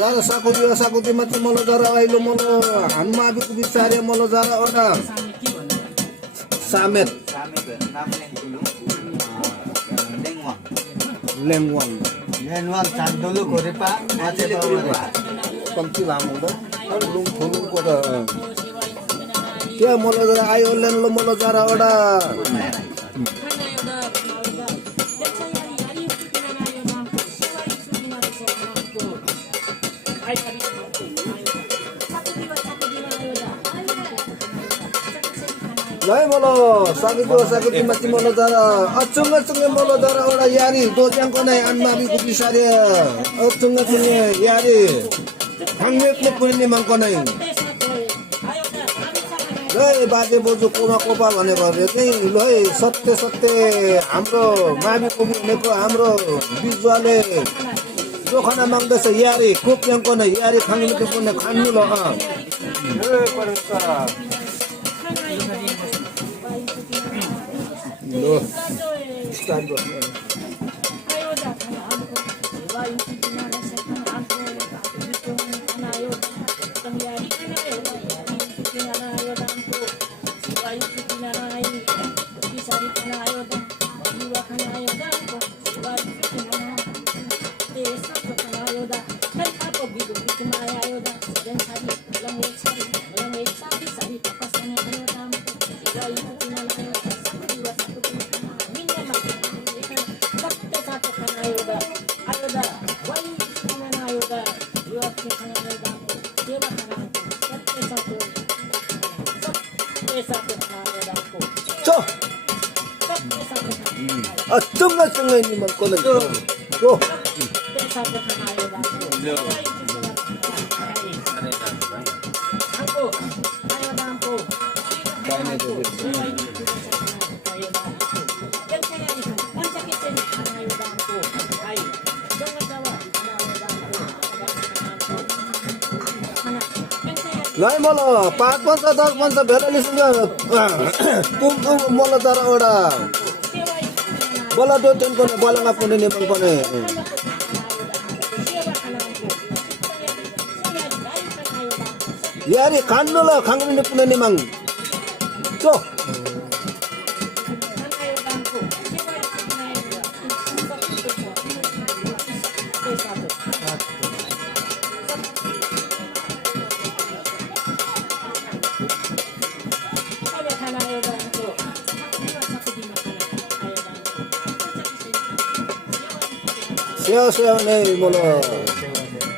Zara sakuti mati molo zara ailu molo hanma abi kubi sari molo zara ora. Samet. Lengwang. Chan dulu kore pak, macet pak. Kamti lamu dah. Lung ko dah. Dia molo zara ayo len lo molo zara ora. Lai molo sakiti mati molo zara acunga molo zara ora yari dojang ko nai anma bi kubi sari acunga yari hangmet ne puni mang ko nai lai बाजे बोजू कोपा भनेको चाहिँ lai सत्य हाम्रो मावि कुबी भनेको हाम्रो बिजुवाले जोखना माग्दैछ यारी कोप्याङको नै यारी खाङ्नु त्यो पनि खान्नु ल Lo, start गर्नु Acunga ini mang ko nai go Lai molo 5 10 10 भेला लिसँग तुम मolo तारा Voda bola do ten ko bola nga puno ni pang pone yari kanno la khangni ni puno ni mang to Siapa nih molo